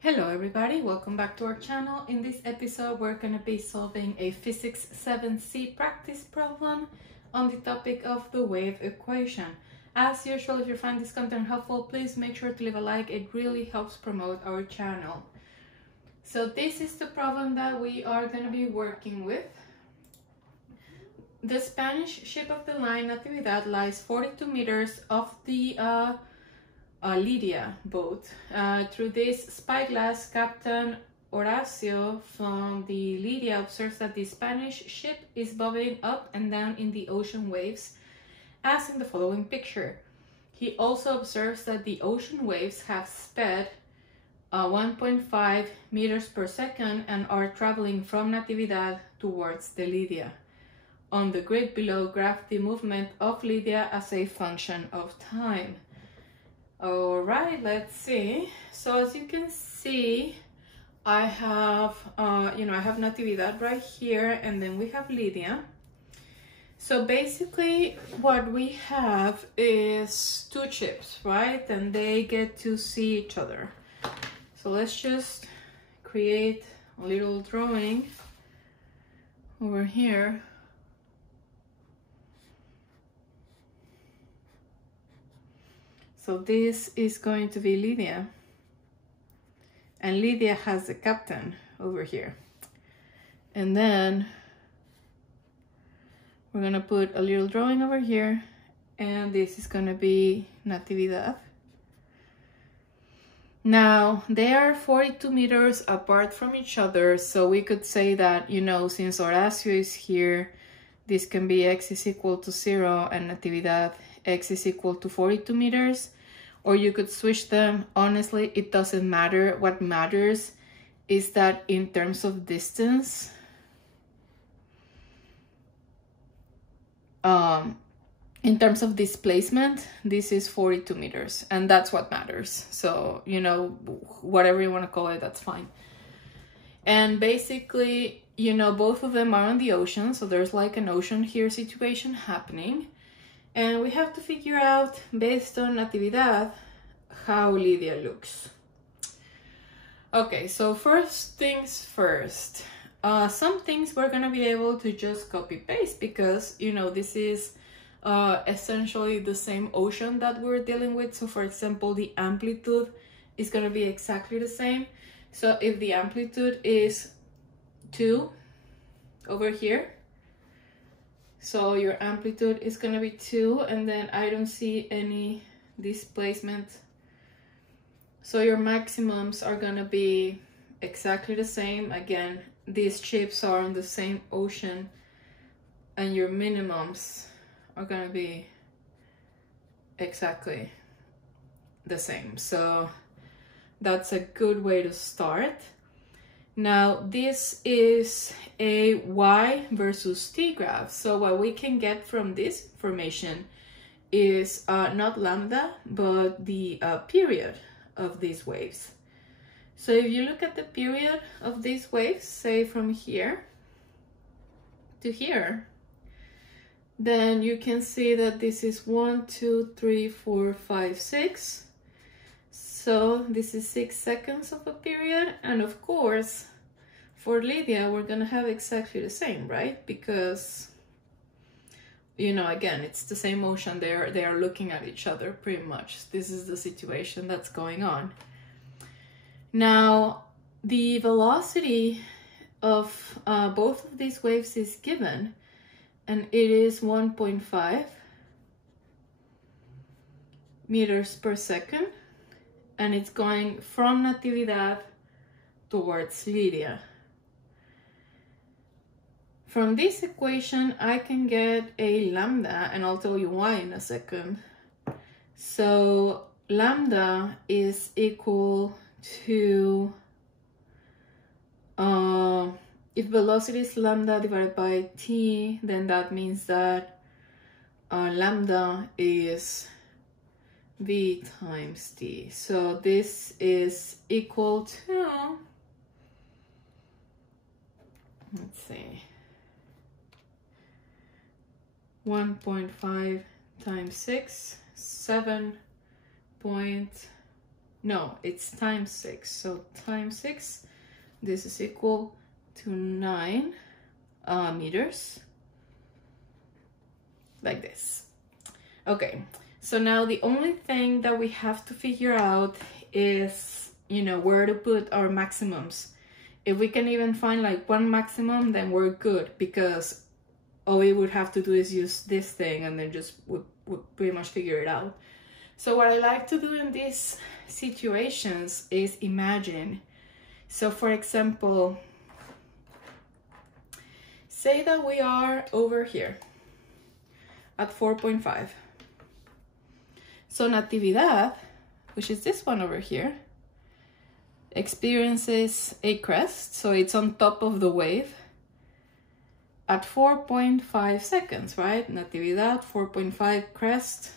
Hello everybody, welcome back to our channel. In this episode we're going to be solving a Physics 7C practice problem on the topic of the wave equation. As usual, if you find this content helpful, please make sure to leave a like. It really helps promote our channel. So this is the problem that we are going to be working with. The Spanish ship of the line Natividad lies 42 meters off the Lydia boat. Through this spyglass, Captain Horacio from the Lydia observes that the Spanish ship is bobbing up and down in the ocean waves, as in the following picture. He also observes that the ocean waves have sped 1.5 meters per second and are traveling from Natividad towards the Lydia. On the grid below, graph the movement of Lydia as a function of time. All right, let's see. So as you can see, I have, I have Natividad right here, and then we have Lydia. So basically what we have is two ships, right? And they get to see each other. So let's just create a little drawing over here. So this is going to be Lydia, and Lydia has the captain over here. And then we're gonna put a little drawing over here, and this is gonna be Natividad. Now, they are 42 meters apart from each other, so we could say that, since Horacio is here, this can be x is equal to 0 and Natividad x is equal to 42 meters. Or you could switch them. Honestly, it doesn't matter. What matters is that in terms of distance, in terms of displacement, this is 42 meters, and that's what matters. So, whatever you want to call it, that's fine. And basically, both of them are on the ocean, so there's like an ocean here situation happening. And we have to figure out, based on Natividad, how Lydia looks. Okay, so first things first. Some things we're going to be able to just copy-paste because, this is essentially the same ocean that we're dealing with. So, for example, the amplitude is going to be exactly the same. So if the amplitude is 2 over here, so your amplitude is going to be 2, and then I don't see any displacement. So your maximums are going to be exactly the same. Again, these ships are on the same ocean, and your minimums are going to be exactly the same. So that's a good way to start. Now, this is a y versus t graph. So what we can get from this information is not lambda, but the period of these waves. So if you look at the period of these waves, say from here to here, then you can see that this is 1, 2, 3, 4, 5, 6. So this is 6 seconds of a period, and of course, for Lydia, we're gonna have exactly the same, right? Because, again, it's the same ocean. They are looking at each other pretty much. This is the situation that's going on. Now, the velocity of both of these waves is given, and it is 1.5 meters per second. And it's going from Natividad towards Lydia. From this equation, I can get a lambda, and I'll tell you why in a second. So lambda is equal to, if velocity is lambda divided by t, then that means that lambda is v times t. So this is equal to, let's see, 1.5 times 6, 7.5 no, it's times 6. So times 6, this is equal to 9 meters, like this. Okay, so now the only thing that we have to figure out is, you know, where to put our maximums. If we can even find like one maximum, then we're good, because all we would have to do is use this thing and then just would pretty much figure it out. So what I like to do in these situations is imagine. So for example, say that we are over here at 4.5. So Natividad, which is this one over here, experiences a crest, so it's on top of the wave at 4.5 seconds, right? Natividad, 4.5 crest.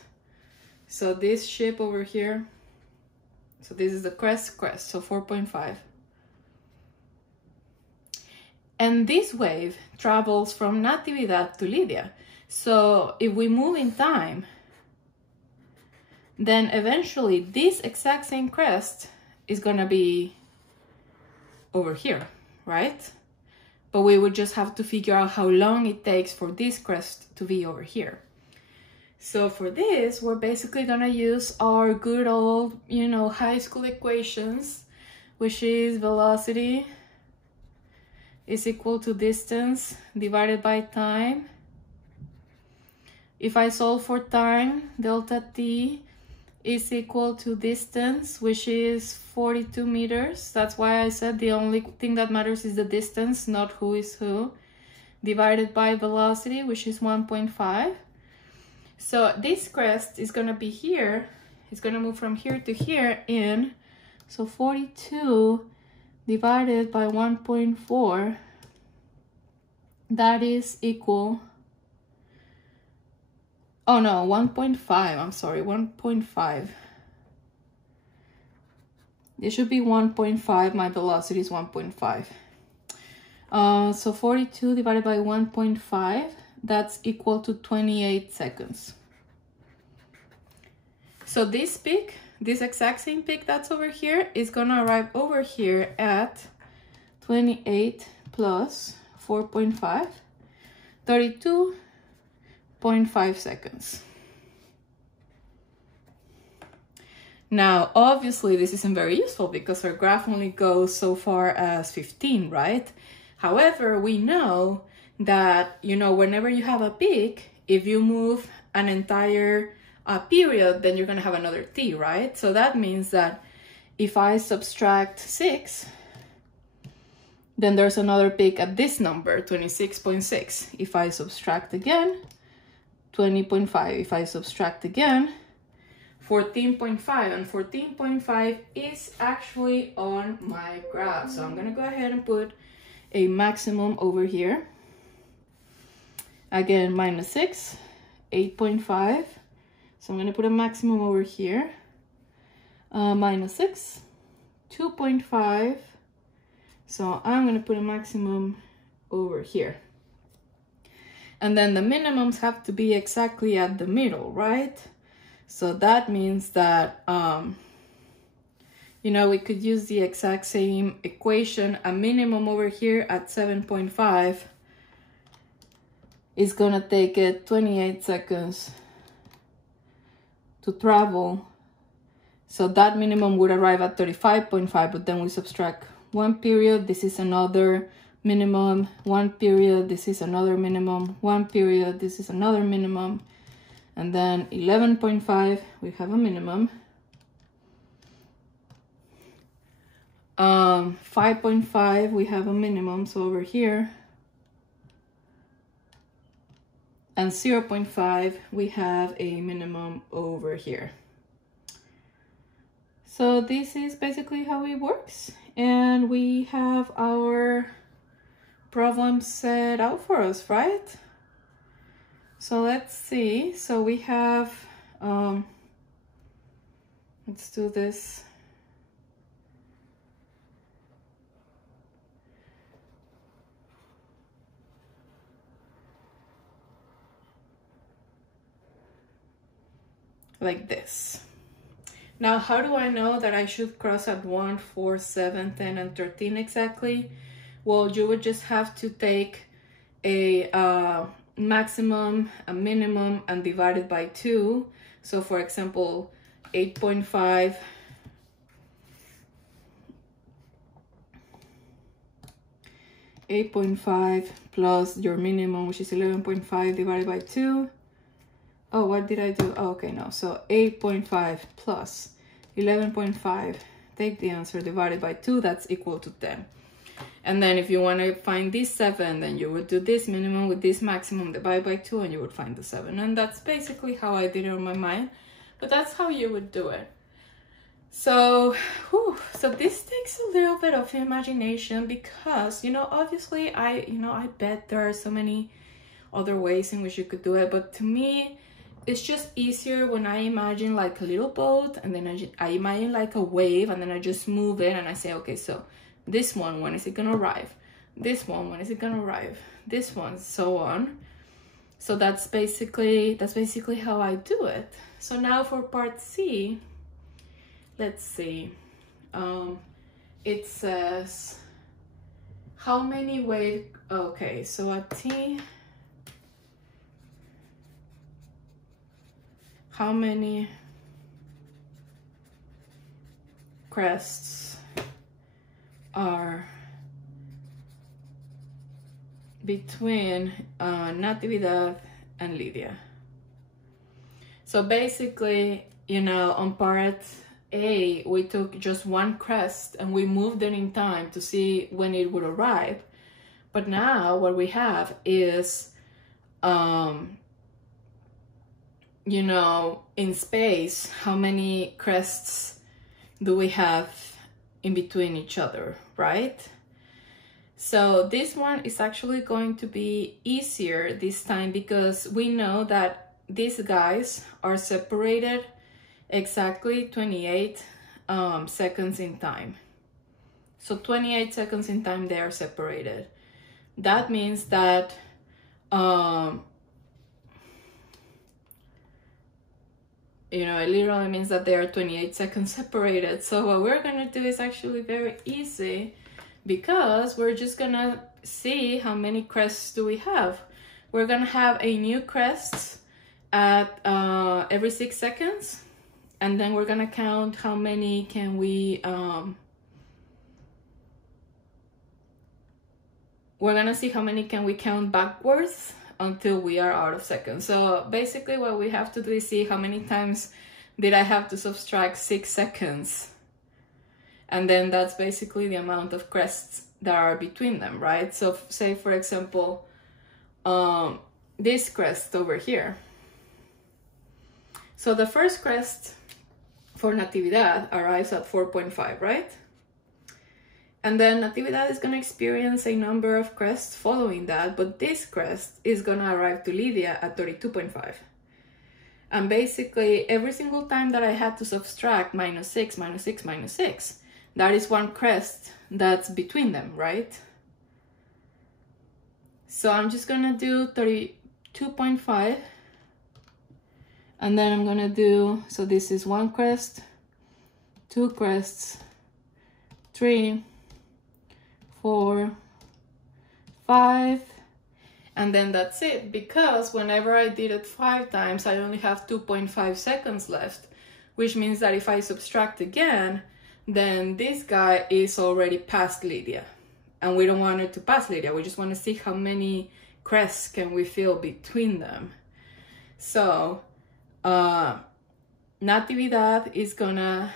So this ship over here, so this is the crest, so 4.5. And this wave travels from Natividad to Lydia. So if we move in time, then eventually this exact same crest is gonna be over here, right? But we would just have to figure out how long it takes for this crest to be over here. So for this, we're basically gonna use our good old, you know, high school equations, which is velocity is equal to distance divided by time. If I solve for time, delta t is equal to distance, which is 42 meters. That's why I said the only thing that matters is the distance, not who is who, divided by velocity, which is 1.5. So this crest is gonna be here. It's gonna move from here to here in, so 42 divided by 1.4, that is equal, oh no, 1.5, I'm sorry, 1.5. It should be 1.5, my velocity is 1.5. So 42 divided by 1.5, that's equal to 28 seconds. So this peak, this exact same peak that's over here, is gonna arrive over here at 28 plus 4.5, 32.5 seconds. Now, obviously, this isn't very useful because our graph only goes so far as 15, right? However, we know that, you know, whenever you have a peak, if you move an entire period, then you're going to have another t, right? So that means that if I subtract 6, then there's another peak at this number, 26.6. If I subtract again, 20.5. If I subtract again, 14.5, and 14.5 is actually on my graph. So I'm gonna go ahead and put a maximum over here. Again, minus 6, 8.5. So I'm gonna put a maximum over here. Minus 6, 2.5. So I'm gonna put a maximum over here. And then the minimums have to be exactly at the middle, right? So that means that, you know, we could use the exact same equation. A minimum over here at 7.5 is gonna take it 28 seconds to travel. So that minimum would arrive at 35.5, but then we subtract one period. This is another minimum, one period. This is another minimum, one period. This is another minimum. And then 11.5, we have a minimum. 5.5, we have a minimum, so over here. And 0.5, we have a minimum over here. So this is basically how it works. And we have our problem set out for us, right? So let's see. So we have, let's do this. Like this. Now, how do I know that I should cross at 1, 4, 7, 10, and 13 exactly? Well, you would just have to take a maximum, a minimum, and divide it by 2. So for example, 8.5 plus your minimum, which is 11.5 divided by 2. Oh, what did I do? Oh, okay, no. So 8.5 plus 11.5, take the answer, divided by 2, that's equal to 10. And then if you want to find this 7, then you would do this minimum with this maximum, divide by 2, and you would find the 7. And that's basically how I did it in my mind, but that's how you would do it. So, so this takes a little bit of imagination because, you know, obviously I bet there are so many other ways in which you could do it, but to me, it's just easier when I imagine like a little boat, and then I imagine like a wave, and then I just move it and I say, okay, so this one, when is it gonna arrive? This one, when is it gonna arrive? This one, so on. So that's basically how I do it. So now for part C, let's see. It says how many wave, okay, so at T, how many crests are between Natividad and Lydia. So basically, you know, on part A, we took just one crest and we moved it in time to see when it would arrive. But now what we have is, you know, in space, how many crests do we have in between each other, right? So this one is actually going to be easier this time because we know that these guys are separated exactly 28 seconds in time. So 28 seconds in time they are separated. That means that you know, it literally means that they are 28 seconds separated. So what we're gonna do is actually very easy because we're just gonna see how many crests do we have. We're gonna have a new crest at every 6 seconds, and then we're gonna count how many can we, we're gonna see how many can we count backwards until we are out of seconds. So basically what we have to do is see how many times did I have to subtract 6 seconds. And then that's basically the amount of crests that are between them, right? So say for example, this crest over here. So the first crest for Natividad arrives at 4.5, right? And then Natividad is going to experience a number of crests following that, but this crest is going to arrive to Lydia at 32.5. And basically, every single time that I had to subtract -6, -6, -6, that is one crest that's between them, right? So I'm just going to do 32.5. And then I'm going to do, so this is one crest, 2 crests, 3, 4, 5, and then that's it, because whenever I did it 5 times, I only have 2.5 seconds left, which means that if I subtract again, then this guy is already past Lydia, and we don't want it to pass Lydia. We just want to see how many crests can we fill between them. So Natividad is gonna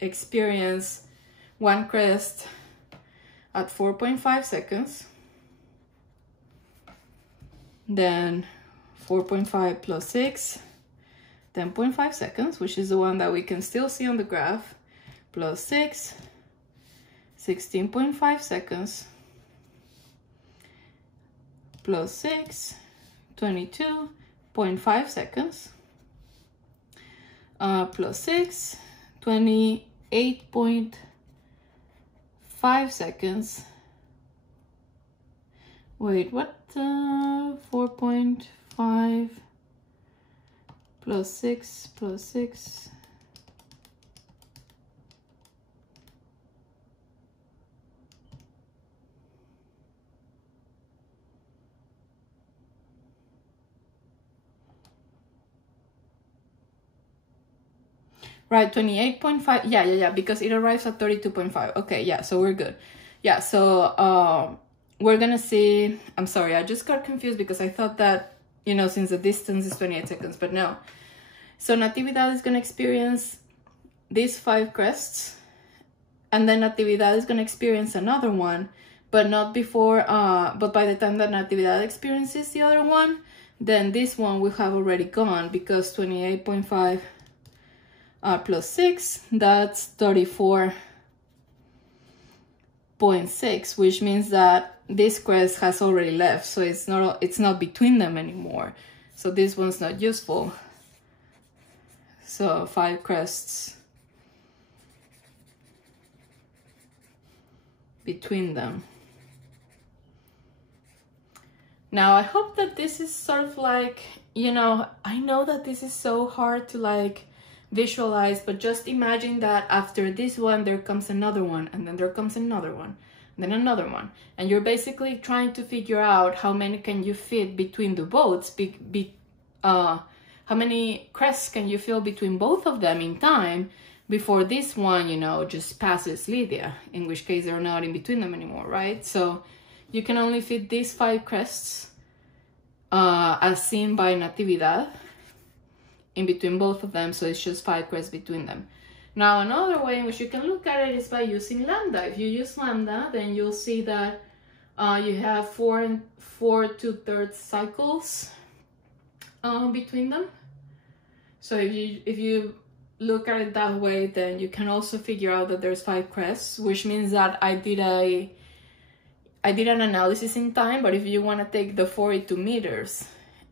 experience one crest at 4.5 seconds, then 4.5 plus 6, 10.5 seconds, which is the one that we can still see on the graph, plus 6, 16.5 seconds, plus 6, 22.5 seconds, plus 6, 28.5 seconds. Wait, what? 4.5 plus 6 plus 6. Right, 28.5. Yeah, because it arrives at 32.5. Okay, yeah, so we're good. Yeah, so we're gonna see. I'm sorry, I just got confused because I thought that, you know, since the distance is 28 seconds, but no. So Natividad is gonna experience these 5 crests, and then Natividad is gonna experience another one, but not before, but by the time that Natividad experiences the other one, then this one will have already gone, because 28.5 plus 6, that's 34.6, which means that this crest has already left, so it's not between them anymore. So this one's not useful. So 5 crests between them. Now I hope that this is sort of like, you know, I know that this is so hard to like visualize, but just imagine that after this one there comes another one, and then there comes another one, and then another one, and you're basically trying to figure out how many can you fit between the boats, how many crests can you fill between both of them in time before this one, you know, just passes Lydia, in which case they're not in between them anymore, right? So you can only fit these 5 crests as seen by Natividad in between both of them, so it's just 5 crests between them. Now another way in which you can look at it is by using lambda. If you use lambda, then you'll see that you have 4 2/3 cycles between them. So if you look at it that way, then you can also figure out that there's 5 crests, which means that I did an analysis in time. But if you want to take the 42 meters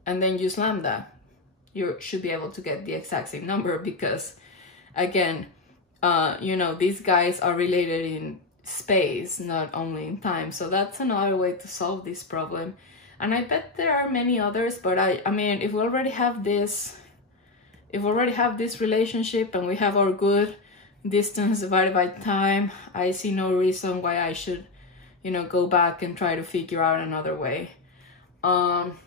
and then use lambda, you should be able to get the exact same number, because again, you know, these guys are related in space, not only in time. So that's another way to solve this problem. And I bet there are many others, but I mean, if we already have this relationship and we have our good distance divided by time, I see no reason why I should, you know, go back and try to figure out another way.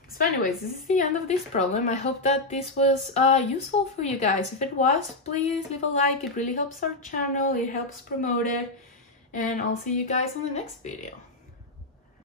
So anyways, this is the end of this problem. I hope that this was useful for you guys. If it was, please leave a like. It really helps our channel, it helps promote it, and I'll see you guys in the next video.